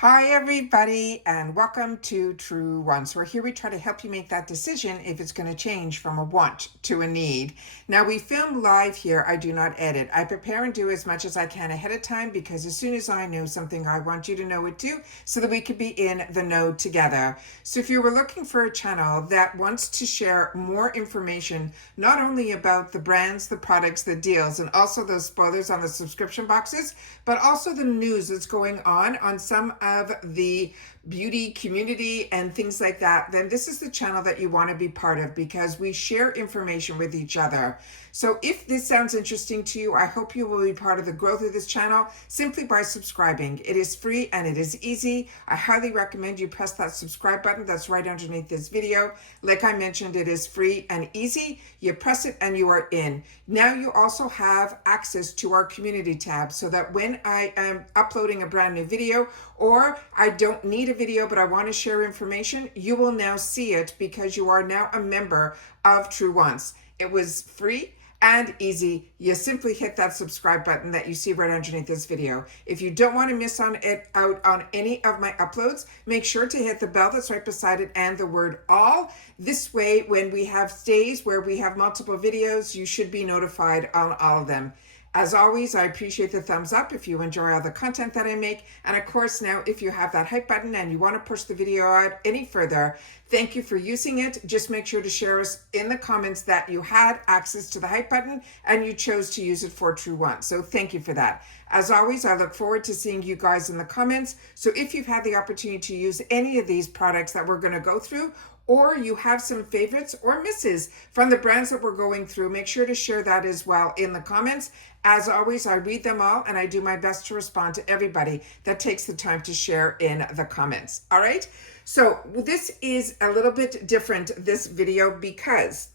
Hi, everybody, and welcome to Truewants. We're here, we try to help you make that decision if it's going to change from a want to a need. Now, we film live here. I do not edit. I prepare and do as much as I can ahead of time because as soon as I know something, I want you to know it too so that we could be in the know together. So, if you were looking for a channel that wants to share more information, not only about the brands, the products, the deals, and also those spoilers on the subscription boxes, but also the news that's going on some of the beauty community and things like that, then this is the channel that you want to be part of because we share information with each other. So if this sounds interesting to you, I hope you will be part of the growth of this channel simply by subscribing. It is free and it is easy. I highly recommend you press that subscribe button that's right underneath this video. Like I mentioned, it is free and easy. You press it and you are in. Now you also have access to our community tab so that when I am uploading a brand new video or I don't need a video but I want to share information, you will now see it because you are now a member of Truewants. It was free and easy. You simply hit that subscribe button that you see right underneath this video. If you don't want to miss out on any of my uploads, make sure to hit the bell that's right beside it and the word all. This way, when we have days where we have multiple videos, you should be notified on all of them. As always, I appreciate the thumbs up if you enjoy all the content that I make. And of course, now if you have that hype button and you want to push the video out any further, thank you for using it. Just make sure to share us in the comments that you had access to the hype button and you chose to use it for Truewants. So thank you for that. As always, I look forward to seeing you guys in the comments. So if you've had the opportunity to use any of these products that we're going to go through, or you have some favorites or misses from the brands that we're going through, make sure to share that as well in the comments. As always, I read them all and I do my best to respond to everybody that takes the time to share in the comments. All right. So this is a little bit different, this video, because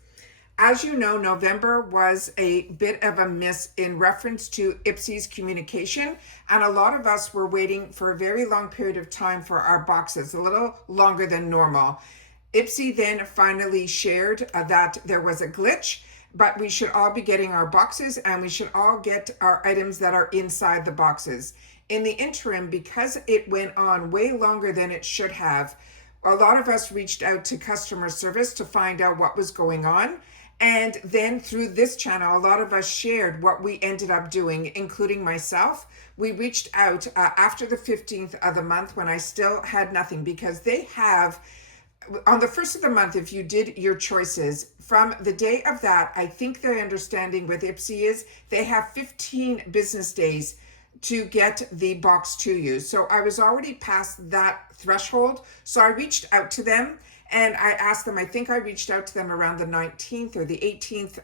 as you know, November was a bit of a miss in reference to IPSY's communication, and a lot of us were waiting for a very long period of time for our boxes, a little longer than normal. IPSY then finally shared that there was a glitch, but we should all be getting our boxes and we should all get our items that are inside the boxes. In the interim, because it went on way longer than it should have, a lot of us reached out to customer service to find out what was going on. And then through this channel, a lot of us shared what we ended up doing, including myself. We reached out after the 15th of the month when I still had nothing, because they have, on the first of the month, if you did your choices, from the day of that, I think their understanding with IPSY is they have 15 business days to get the box to you. So I was already past that threshold. So I reached out to them and I asked them, I think I reached out to them around the 19th or the 18th,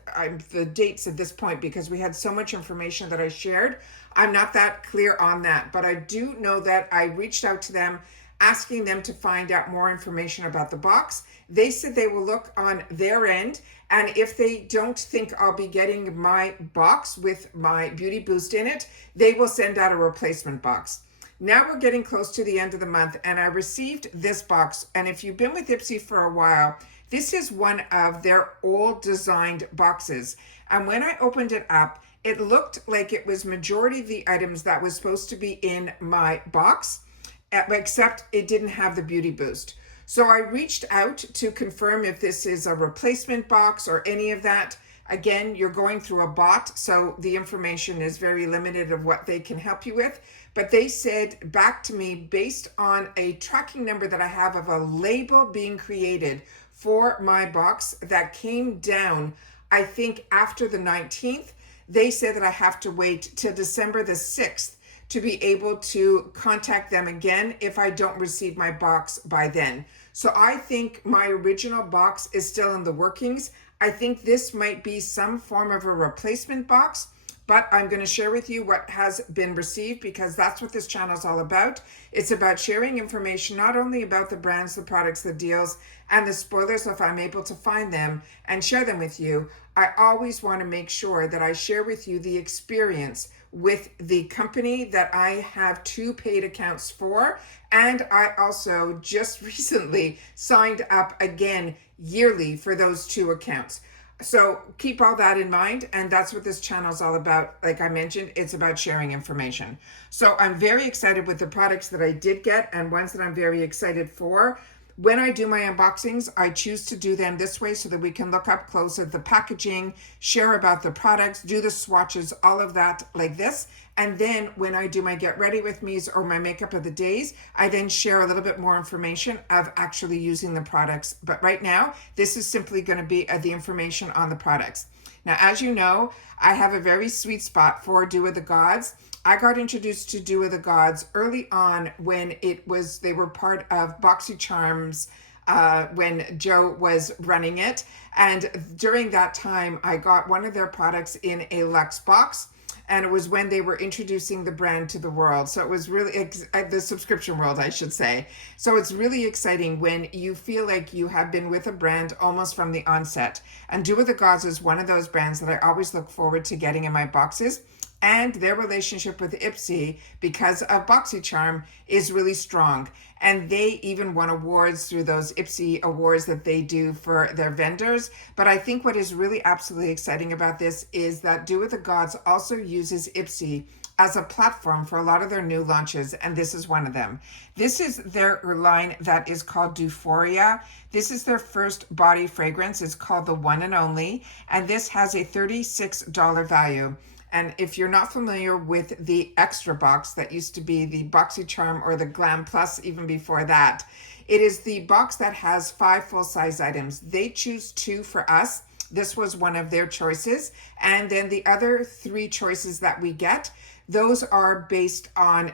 the dates at this point, because we had so much information that I shared. I'm not that clear on that, but I do know that I reached out to them asking them to find out more information about the box. They said they will look on their end, and if they don't think I'll be getting my box with my Beauty Boost in it, they will send out a replacement box. Now we're getting close to the end of the month, and I received this box, and if you've been with IPSY for a while, this is one of their old designed boxes. And when I opened it up, it looked like it was majority of the items that was supposed to be in my box, except it didn't have the Beauty Boost. So I reached out to confirm if this is a replacement box or any of that. Again, you're going through a bot, so the information is very limited of what they can help you with. But they said back to me, based on a tracking number that I have of a label being created for my box that came down, I think after the 19th, they said that I have to wait till December the 6th to be able to contact them again if I don't receive my box by then. So I think my original box is still in the workings. I think this might be some form of a replacement box, but I'm going to share with you what has been received because that's what this channel is all about. It's about sharing information, not only about the brands, the products, the deals, and the spoilers if I'm able to find them and share them with you. I always want to make sure that I share with you the experience with the company that I have 2 paid accounts for. And I also just recently signed up again yearly for those 2 accounts. So keep all that in mind, and that's what this channel is all about. Like I mentioned, it's about sharing information. So I'm very excited with the products that I did get and ones that I'm very excited for. When I do my unboxings, I choose to do them this way so that we can look up close at the packaging, share about the products, do the swatches, all of that like this. And then when I do my get ready with me's or my makeup of the days, I then share a little bit more information of actually using the products. But right now, this is simply going to be the information on the products. Now, as you know, I have a very sweet spot for Do With The Gods. I got introduced to Do With The Gods early on when they were part of BoxyCharms when Joe was running it. And during that time, I got one of their products in a Luxe box. And it was when they were introducing the brand to the world. So it was really the subscription world, I should say. So it's really exciting when you feel like you have been with a brand almost from the onset. And Do With The Gods is one of those brands that I always look forward to getting in my boxes. And their relationship with IPSY, because of BoxyCharm, is really strong. And they even won awards through those IPSY awards that they do for their vendors. But I think what is really absolutely exciting about this is that Do With The Gods also uses IPSY as a platform for a lot of their new launches, and this is one of them. This is their line that is called Euphoria. This is their first body fragrance. It's called The One and Only, and this has a $36 value. And if you're not familiar with the extra box that used to be the BoxyCharm or the Glam Plus, even before that, it is the box that has 5 full-size items. They choose 2 for us. This was one of their choices. And then the other 3 choices that we get, those are based on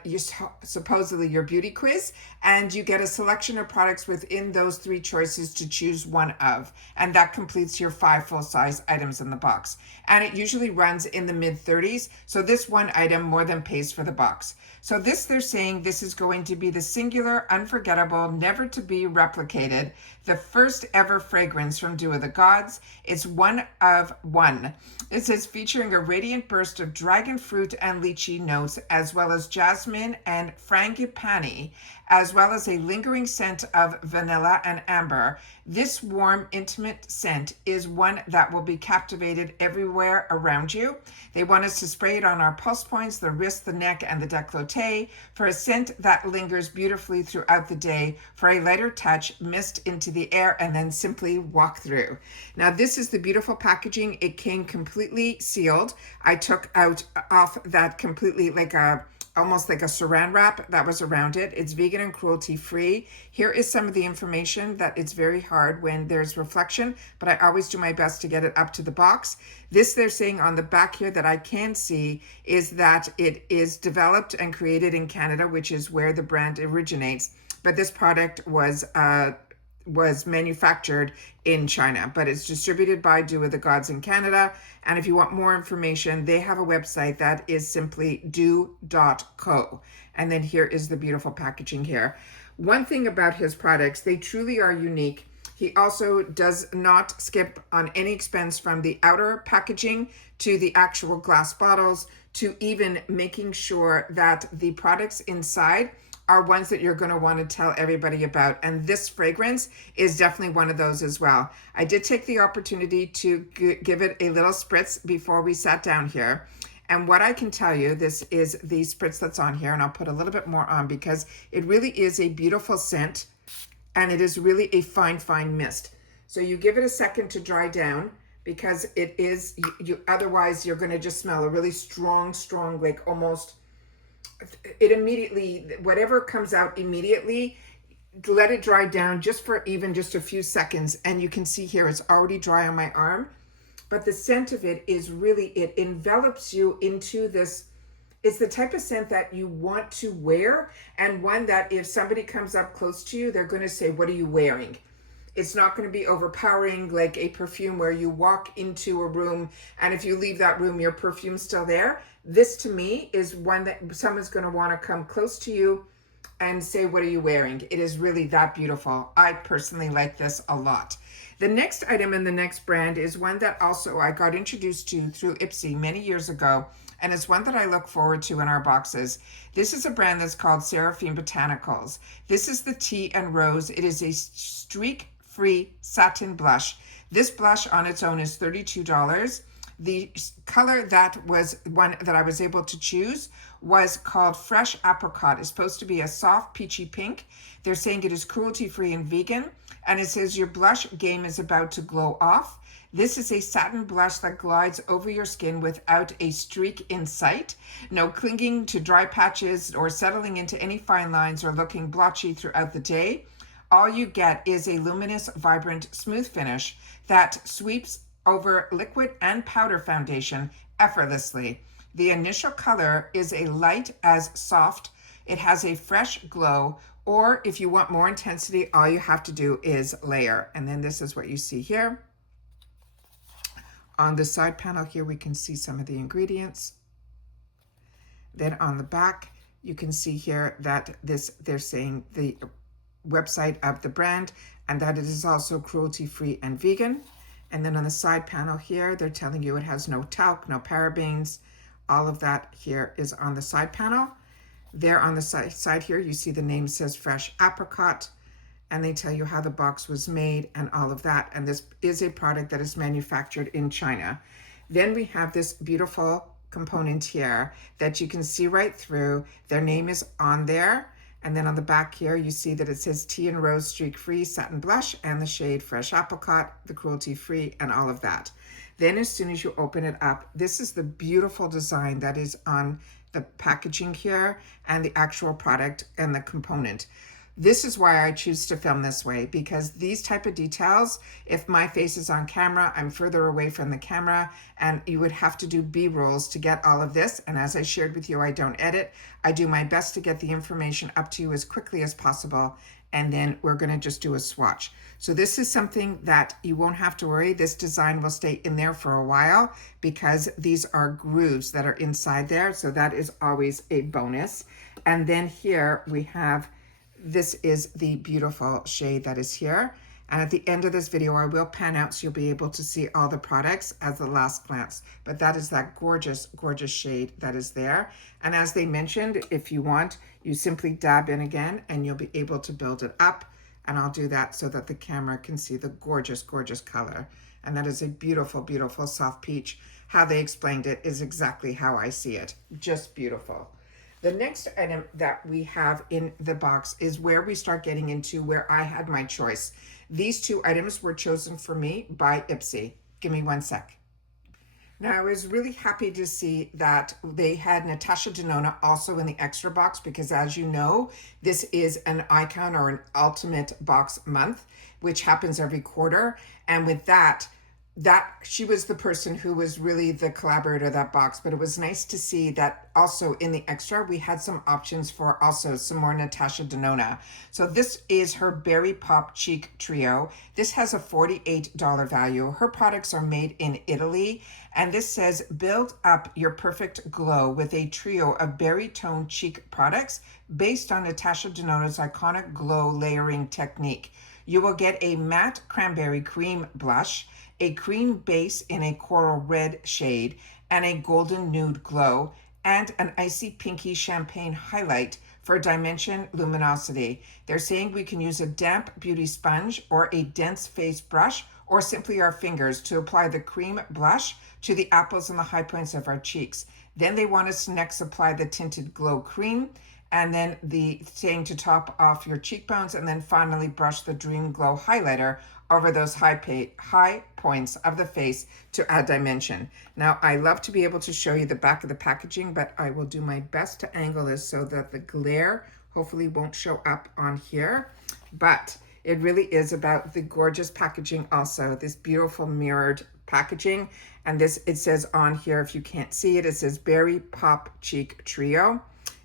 supposedly your beauty quiz, and you get a selection of products within those 3 choices to choose one of, and that completes your 5 full-size items in the box. And it usually runs in the mid-30s, so this one item more than pays for the box. So this, they're saying this is going to be the singular, unforgettable, never to be replicated, the first ever fragrance from Do With The Gods. It's one of one. It says featuring a radiant burst of dragon fruit and lychee notes, as well as jasmine and frangipani, as well as a lingering scent of vanilla and amber. This warm, intimate scent is one that will be captivated everywhere around you. They want us to spray it on our pulse points, the wrist, the neck, and the décolleté for a scent that lingers beautifully throughout the day. For a lighter touch, mist into the air, and then simply walk through. Now, this is the beautiful packaging. It came completely sealed. I took off that completely almost like a saran wrap that was around it. It's vegan and cruelty free. Here is some of the information that it's very hard when there's reflection, but I always do my best to get it up to the box. This they're saying on the back here that I can see is that it is developed and created in Canada, which is where the brand originates. But this product was manufactured in China, but it's distributed by Do With The Gods in Canada. And if you want more information, they have a website that is simply do.co. And then here is the beautiful packaging here. One thing about his products, they truly are unique. He also does not skip on any expense, from the outer packaging to the actual glass bottles to even making sure that the products inside are ones that you're going to want to tell everybody about. And this fragrance is definitely one of those as well. I did take the opportunity to give it a little spritz before we sat down here. And what I can tell you, this is the spritz that's on here, and I'll put a little bit more on because it really is a beautiful scent, and it is really a fine, fine mist. So you give it a second to dry down, because it is, otherwise you're going to just smell a really strong, like almost, it immediately, whatever comes out immediately, let it dry down just for even just a few seconds. And you can see here, it's already dry on my arm, but the scent of it is really, it envelops you into this. It's the type of scent that you want to wear, and one that if somebody comes up close to you, they're going to say, what are you wearing? It's not going to be overpowering like a perfume where you walk into a room and if you leave that room, your perfume's still there. This to me is one that someone's going to want to come close to you and say, what are you wearing? It is really that beautiful. I personally like this a lot. The next item in the next brand is one that also I got introduced to through IPSY many years ago, and it's one that I look forward to in our boxes. This is a brand that's called Seraphine Botanicals. This is the Tea and Rose. It is a streak Free Satin Blush. This blush on its own is $32. The color that was one that I was able to choose was called Fresh Apricot. It's supposed to be a soft peachy pink. They're saying it is cruelty-free and vegan. And it says your blush game is about to glow off. This is a satin blush that glides over your skin without a streak in sight. No clinging to dry patches or settling into any fine lines or looking blotchy throughout the day. All you get is a luminous, vibrant, smooth finish that sweeps over liquid and powder foundation effortlessly. The initial color is a light as soft. It has a fresh glow, or if you want more intensity, all you have to do is layer. And then this is what you see here. On the side panel here, we can see some of the ingredients. Then on the back, you can see here that they're saying the website of the brand and that it is also cruelty-free and vegan. And then on the side panel here, they're telling you it has no talc, no parabens. All of that here is on the side panel. There on the side here, you see the name says Fresh Apricot, and they tell you how the box was made and all of that. And this is a product that is manufactured in China. Then we have this beautiful component here that you can see right through. Their name is on there. And then on the back here, you see that it says Tea and Rose Streak Free Satin Blush and the shade Fresh Apricot, the cruelty free, and all of that. Then as soon as you open it up, this is the beautiful design that is on the packaging here and the actual product and the component. This is why I choose to film this way, because these type of details, if my face is on camera, I'm further away from the camera, and you would have to do B-rolls to get all of this. And as I shared with you, I don't edit. I do my best to get the information up to you as quickly as possible. And then we're gonna just do a swatch. So this is something that you won't have to worry. This design will stay in there for a while because these are grooves that are inside there. So that is always a bonus. And then here we have, this is the beautiful shade that is here. And at the end of this video, I will pan out so you'll be able to see all the products as the last glance. But that is that gorgeous, gorgeous shade that is there. And as they mentioned, if you want, you simply dab in again and you'll be able to build it up. And I'll do that so that the camera can see the gorgeous, gorgeous color. And that is a beautiful, beautiful soft peach. How they explained it is exactly how I see it. Just beautiful. The next item that we have in the box is where we start getting into where I had my choice. These two items were chosen for me by IPSY. Give me 1 sec. Now, I was really happy to see that they had Natasha Denona also in the extra box because, as you know, this is an icon or an ultimate box month, which happens every quarter. And with that she was the person who was really the collaborator of that box. But it was nice to see that also in the extra, we had some options for also some more Natasha Denona. So this is her Berry Pop Cheek Trio. This has a $48 value. Her products are made in Italy. And this says, build up your perfect glow with a trio of berry tone cheek products based on Natasha Denona's iconic glow layering technique. You will get a matte cranberry cream blush, a cream base in a coral red shade, and a golden nude glow, and an icy pinky champagne highlight for dimension luminosity. They're saying we can use a damp beauty sponge or a dense face brush or simply our fingers to apply the cream blush to the apples and the high points of our cheeks. Then they want us to next apply the tinted glow cream, and then the saying to top off your cheekbones, and then finally brush the Dream Glow highlighter over those high points of the face to add dimension. Now, I love to be able to show you the back of the packaging, but I will do my best to angle this so that the glare hopefully won't show up on here. But it really is about the gorgeous packaging also, this beautiful mirrored packaging. And this, it says on here, if you can't see it, it says Berry Pop Cheek Trio.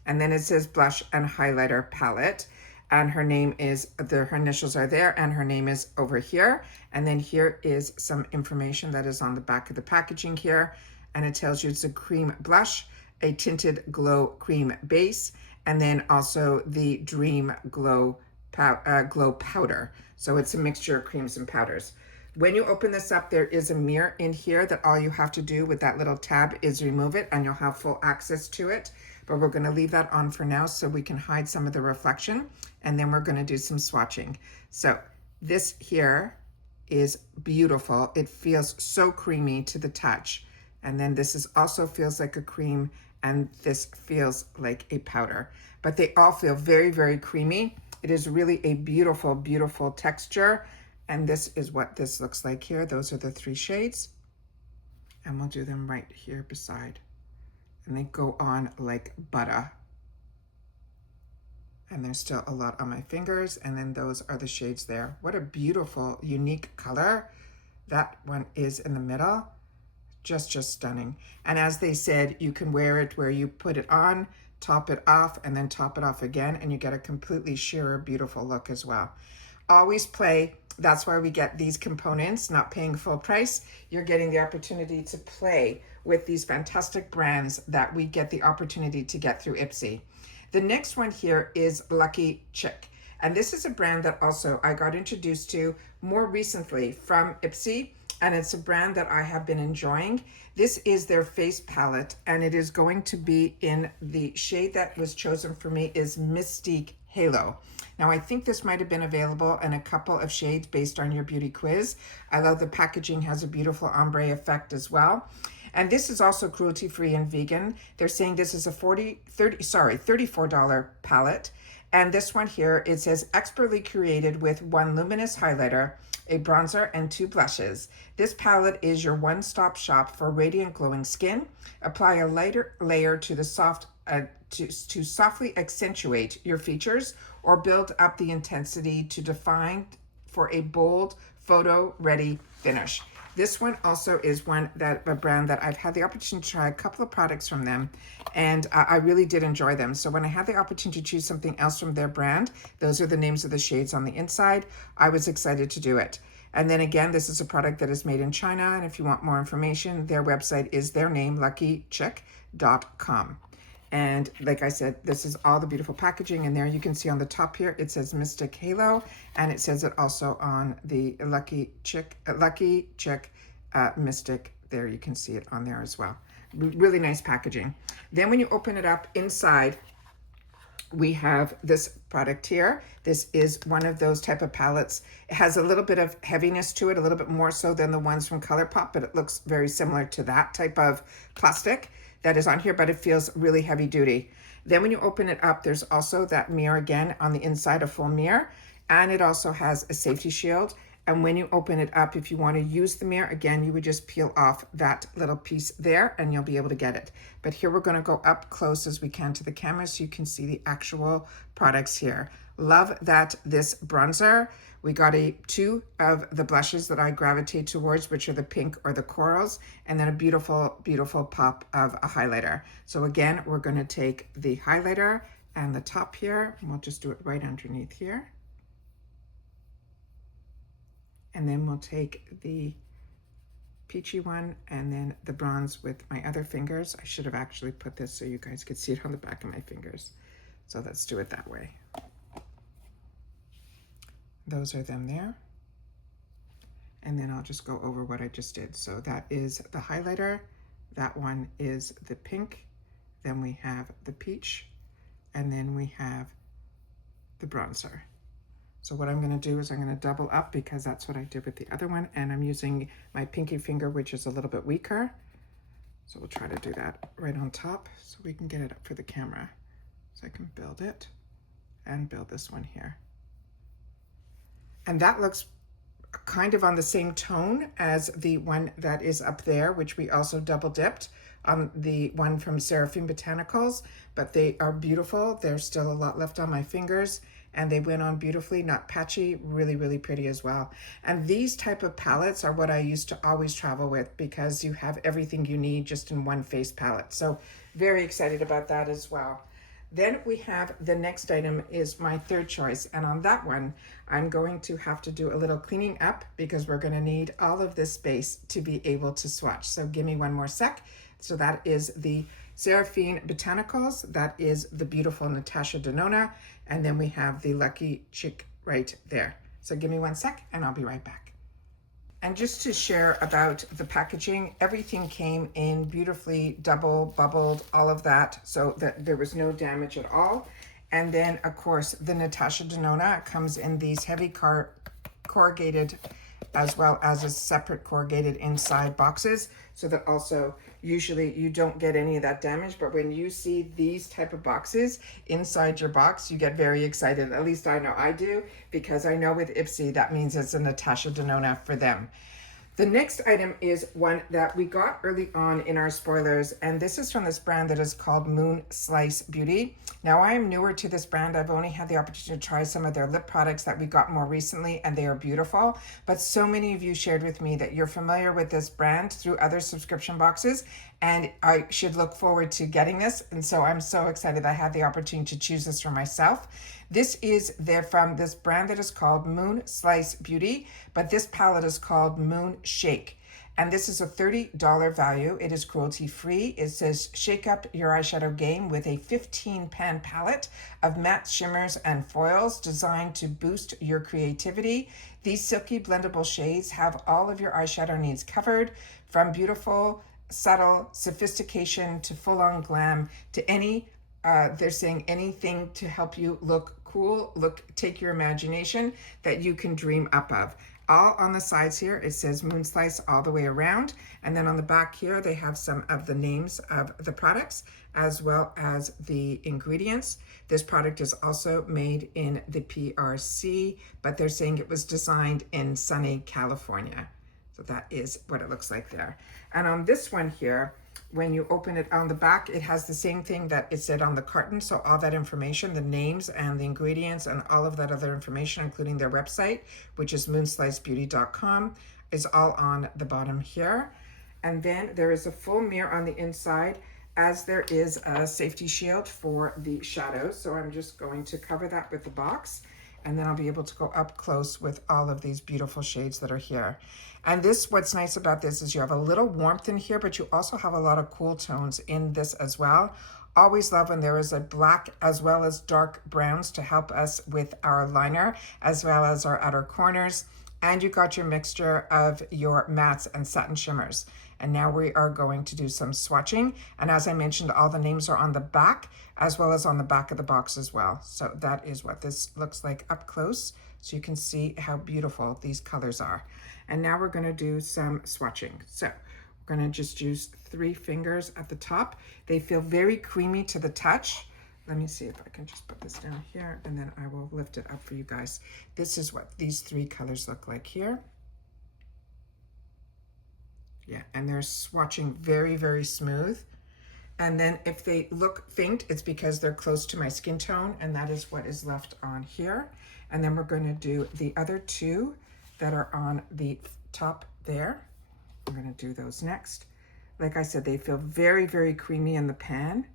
And then it says blush and highlighter palette. And her name is, her initials are there, and her name is over here. And then here is some information that is on the back of the packaging here. And it tells you it's a cream blush, a tinted glow cream base, and then also the Dream Glow glow powder. So it's a mixture of creams and powders. When you open this up, there is a mirror in here that all you have to do with that little tab is remove it, and you'll have full access to it. But we're going to leave that on for now so we can hide some of the reflection, and then we're going to do some swatching. So This here is beautiful. It feels so creamy to the touch. And then this is also feels like a cream, and this feels like a powder. But they all feel very, very creamy. It is really a beautiful, beautiful texture. And this is what this looks like here. Those are the 3 shades. And we'll do them right here beside. And they go on like butter. And there's still a lot on my fingers, and then those are the shades there. What a beautiful, unique color. That one is in the middle. Just stunning. And as they said, you can wear it where you put it on, top it off, and then top it off again, and you get a completely sheer, beautiful look as well. Always play. That's why we get these components, not paying full price. You're getting the opportunity to play with these fantastic brands that we get the opportunity to get through IPSY. The next one here is Lucky Chick. And this is a brand that also I got introduced to more recently from IPSY, and it's a brand that I have been enjoying. This is their face palette, and it is going to be in the shade that was chosen for me is Mystique Halo. Now, I think this might have been available in a couple of shades based on your beauty quiz. I love the packaging, has a beautiful ombre effect as well. And this is also cruelty-free and vegan. They're saying this is a $34 palette. And this one here, it says expertly created with 1 luminous highlighter, a bronzer, and 2 blushes. This palette is your one-stop shop for radiant glowing skin. Apply a lighter layer to the to softly accentuate your features, or build up the intensity to define for a bold, photo-ready finish. This one also is a brand that I've had the opportunity to try a couple of products from them, and I really did enjoy them. So when I had the opportunity to choose something else from their brand, those are the names of the shades on the inside. I was excited to do it. And then again, this is a product that is made in China, and if you want more information, their website is their name, luckychick.com. And like I said, this is all the beautiful packaging, and there you can see on the top here, it says Mystique Halo, and it says it also on the Lucky Chick Mystique. There you can see it on there as well. Really nice packaging. Then when you open it up inside, we have this product here. This is one of those type of palettes. It has a little bit of heaviness to it, a little bit more so than the ones from ColourPop, but it looks very similar to that type of plastic that is on here, but it feels really heavy duty. Then when you open it up, there's also that mirror again on the inside, a full mirror, and it also has a safety shield. And when you open it up, if you want to use the mirror, again, you would just peel off that little piece there and you'll be able to get it. But here we're going to go up close as we can to the camera so you can see the actual products here. Love that this bronzer. We got 2 of the blushes that I gravitate towards, which are the pink or the corals, and then a beautiful, beautiful pop of a highlighter. So again, we're going to take the highlighter and the top here, and we'll just do it right underneath here. And then we'll take the peachy one and then the bronze with my other fingers. I should have actually put this so you guys could see it on the back of my fingers. So let's do it that way. Those are them there. And then I'll just go over what I just did. So that is the highlighter. That one is the pink. Then we have the peach. And then we have the bronzer. So what I'm going to do is I'm going to double up because that's what I did with the other one. And I'm using my pinky finger, which is a little bit weaker. So we'll try to do that right on top so we can get it up for the camera. So I can build it and build this one here. And that looks kind of on the same tone as the one that is up there, which we also double dipped on the one from Seraphine Botanicals, but they are beautiful. There's still a lot left on my fingers and they went on beautifully, not patchy, really, really pretty as well. And these type of palettes are what I used to always travel with because you have everything you need just in one face palette. So very excited about that as well. Then we have the next item is my third choice. And on that one, I'm going to have to do a little cleaning up because we're going to need all of this space to be able to swatch. So give me one more sec. So that is the Seraphine Botanicals. That is the beautiful Natasha Denona. And then we have the Lucky Chick right there. So give me one sec and I'll be right back. And just to share about the packaging, everything came in beautifully double bubbled, all of that, so that there was no damage at all. And then of course the Natasha Denona comes in these heavy corrugated as well as a separate corrugated inside boxes, so that also usually you don't get any of that damage. But when you see these type of boxes inside your box, you get very excited. At least I know I do, because I know with IPSY that means it's a Natasha Denona for them. The next item is one that we got early on in our spoilers, and this is from this brand that is called Moon Slice Beauty. Now, I am newer to this brand. I've only had the opportunity to try some of their lip products that we got more recently, and they are beautiful. But so many of you shared with me that you're familiar with this brand through other subscription boxes, and I should look forward to getting this. And so I'm so excited I had the opportunity to choose this for myself. This is from this brand that is called Moon Slice Beauty, but this palette is called Moon Shake. And this is a $30 value. It is cruelty free. It says shake up your eyeshadow game with a 15 pan palette of matte shimmers and foils designed to boost your creativity. These silky blendable shades have all of your eyeshadow needs covered, from beautiful, subtle sophistication to full-on glam to any they're saying anything to help you look cool, take your imagination that you can dream up of. All on the sides here, it says Moon Slice all the way around. And then on the back here, they have some of the names of the products as well as the ingredients. This product is also made in the PRC, but they're saying it was designed in sunny California. So that is what it looks like there. And on this one here, when you open it on the back, it has the same thing that it said on the carton. So all that information, the names and the ingredients and all of that other information, including their website, which is moonslicebeauty.com, is all on the bottom here. And then there is a full mirror on the inside, as there is a safety shield for the shadows. So I'm just going to cover that with the box, and then I'll be able to go up close with all of these beautiful shades that are here. And this, what's nice about this is you have a little warmth in here, but you also have a lot of cool tones in this as well. Always love when there is a black as well as dark browns to help us with our liner, as well as our outer corners. And you got your mixture of your mattes and satin shimmers. And now we are going to do some swatching. And as I mentioned, all the names are on the back, as well as on the back of the box as well. So that is what this looks like up close, so you can see how beautiful these colors are. And now we're gonna do some swatching. So we're gonna just use 3 fingers at the top. They feel very creamy to the touch. Let me see if I can just put this down here, and then I will lift it up for you guys. This is what these 3 colors look like here. Yeah, and they're swatching very, very smooth. And then if they look faint, it's because they're close to my skin tone, and that is what is left on here. And then we're going to do the other 2 that are on the top there. I'm going to do those next. Like I said, they feel very, very creamy in the pan.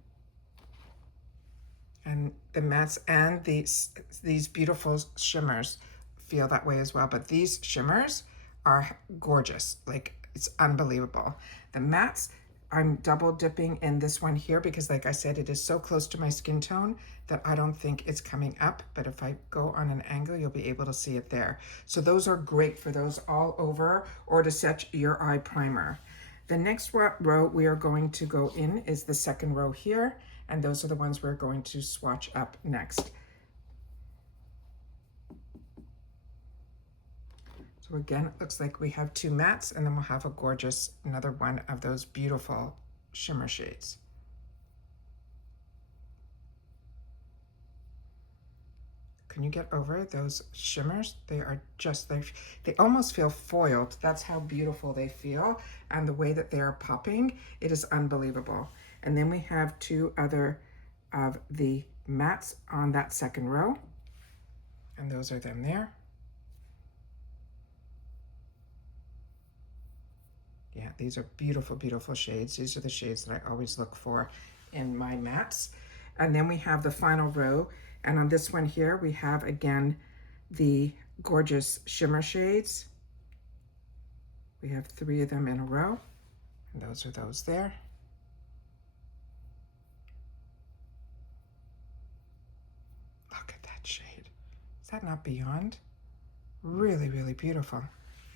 And the mattes and these beautiful shimmers feel that way as well. But these shimmers are gorgeous. Like, it's unbelievable. The mattes, I'm double dipping in this one here because, like I said, it is so close to my skin tone that I don't think it's coming up. But if I go on an angle, you'll be able to see it there. So those are great for those all over or to set your eye primer. The next row we are going to go in is the second row here. And those are the ones we're going to swatch up next. So again, it looks like we have 2 mattes, and then we'll have a gorgeous, another one of those beautiful shimmer shades. Can you get over those shimmers? They are just, they almost feel foiled. That's how beautiful they feel. And the way that they are popping, it is unbelievable. And then we have 2 other of the mattes on that second row. And those are them there. Yeah, these are beautiful, beautiful shades. These are the shades that I always look for in my mattes. And then we have the final row. And on this one here, we have, again, the gorgeous shimmer shades. We have 3 of them in a row. And those are those there. Look at that shade. Is that not beyond? Really, really beautiful.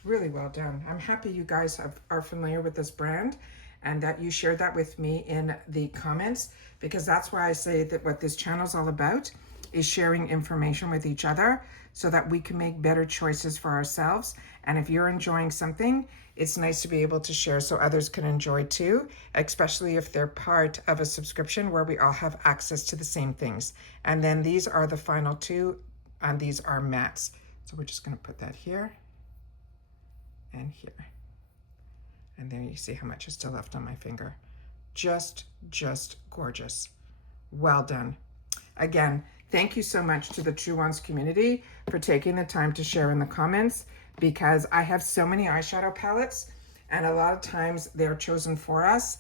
Really well done. I'm happy you guys are familiar with this brand and that you shared that with me in the comments, because that's why I say that what this channel is all about is sharing information with each other so that we can make better choices for ourselves. And if you're enjoying something, it's nice to be able to share so others can enjoy too, especially if they're part of a subscription where we all have access to the same things. And then these are the final two, and these are mattes. So we're just going to put that here and here. And there you see how much is still left on my finger. Just gorgeous. Well done. Again, thank you so much to the Truewants community for taking the time to share in the comments, because I have so many eyeshadow palettes and a lot of times they're chosen for us.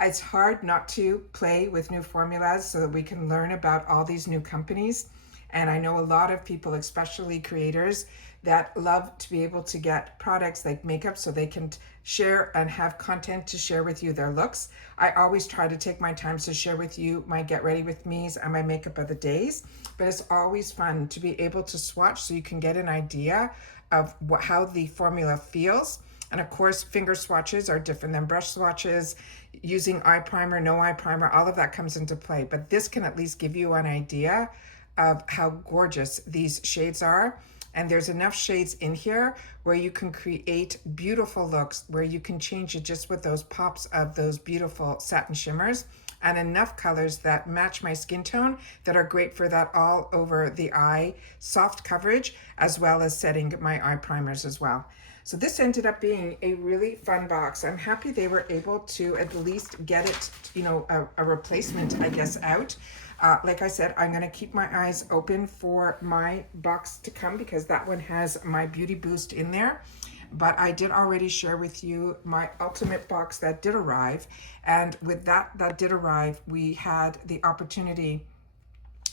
It's hard not to play with new formulas so that we can learn about all these new companies. And I know a lot of people, especially creators, that love to be able to get products like makeup so they can share and have content to share with you their looks. I always try to take my time to share with you my get ready with me's and my makeup of the days, but it's always fun to be able to swatch so you can get an idea of how the formula feels. And of course, finger swatches are different than brush swatches. Using eye primer, no eye primer, all of that comes into play, but this can at least give you an idea of how gorgeous these shades are. And there's enough shades in here where you can create beautiful looks, where you can change it just with those pops of those beautiful satin shimmers, and enough colors that match my skin tone that are great for that all over the eye soft coverage, as well as setting my eye primers as well. So this ended up being a really fun box. I'm happy they were able to at least get it, you know, a replacement, I guess, out. Like I said, I'm going to keep my eyes open for my box to come because that one has my Beauty Boost in there. But I did already share with you my ultimate box that did arrive. And with that did arrive, we had the opportunity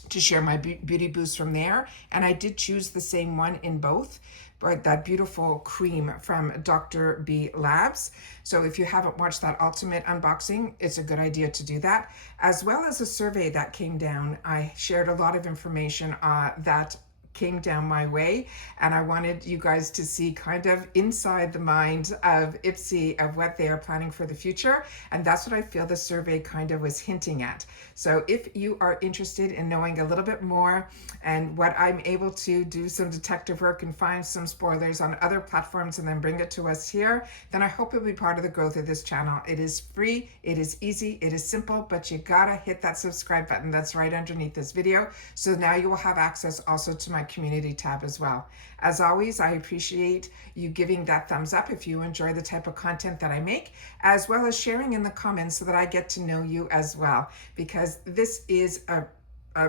to share my Beauty Boost from there. And I did choose the same one in both, but that beautiful cream from Dr. B Labs. So if you haven't watched that ultimate unboxing, it's a good idea to do that. As well as a survey that came down. I shared a lot of information that came down my way, and I wanted you guys to see kind of inside the mind of IPSY of what they are planning for the future, and that's what I feel the survey kind of was hinting at. So if you are interested in knowing a little bit more and what I'm able to do some detective work and find some spoilers on other platforms and then bring it to us here, then I hope you'll be part of the growth of this channel. It is free, it is easy, it is simple, but you gotta hit that subscribe button that's right underneath this video. So now you will have access also to my community tab as well. As always, I appreciate you giving that thumbs up if you enjoy the type of content that I make, as well as sharing in the comments so that I get to know you as well, because this is a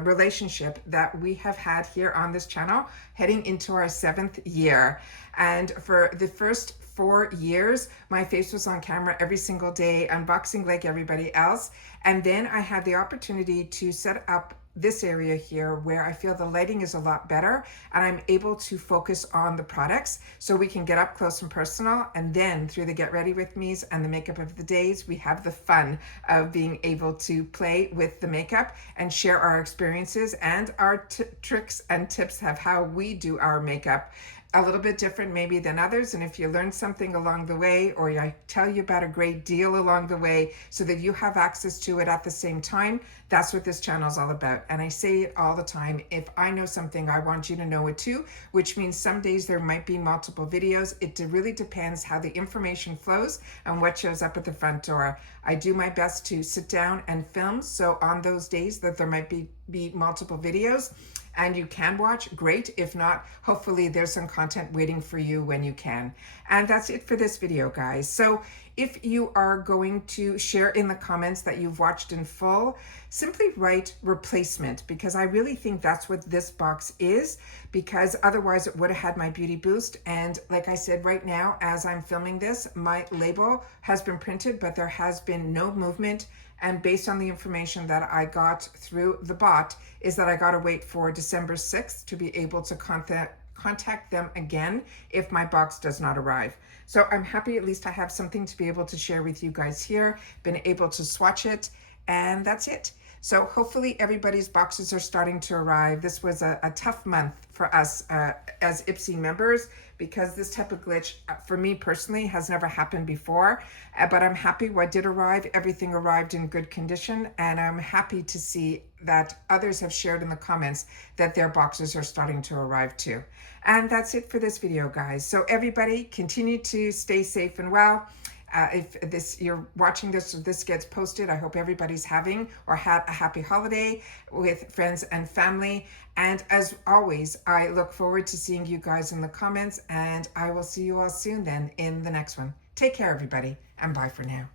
relationship that we have had here on this channel heading into our 7th year. And for the first 4 years, my face was on camera every single day, unboxing like everybody else. And then I had the opportunity to set up this area here where I feel the lighting is a lot better and I'm able to focus on the products so we can get up close and personal. And then through the get ready with me's and the makeup of the days, we have the fun of being able to play with the makeup and share our experiences and our tricks and tips of how we do our makeup. A little bit different maybe than others, and if you learn something along the way, or I tell you about a great deal along the way so that you have access to it at the same time, that's what this channel is all about. And I say it all the time, if I know something, I want you to know it too, which means some days there might be multiple videos. It really depends how the information flows and what shows up at the front door. I do my best to sit down and film, so on those days that there might be multiple videos, and you can watch, great. If not, hopefully there's some content waiting for you when you can. And that's it for this video, guys. So if you are going to share in the comments that you've watched in full, simply write replacement, because I really think that's what this box is, because otherwise it would have had my Beauty Boost. And like I said, right now, as I'm filming this, my label has been printed, but there has been no movement. And based on the information that I got through the bot is that I got to wait for December 6th to be able to contact them again if my box does not arrive. So I'm happy at least I have something to be able to share with you guys here, been able to swatch it, and that's it. So hopefully everybody's boxes are starting to arrive. This was a tough month for us as IPSY members, because this type of glitch, for me personally, has never happened before. But I'm happy what did arrive. Everything arrived in good condition, and I'm happy to see that others have shared in the comments that their boxes are starting to arrive too. And that's it for this video, guys. So everybody continue to stay safe and well. If you're watching this or this gets posted, I hope everybody's having or had a happy holiday with friends and family. And as always, I look forward to seeing you guys in the comments, and I will see you all soon then in the next one. Take care, everybody, and bye for now.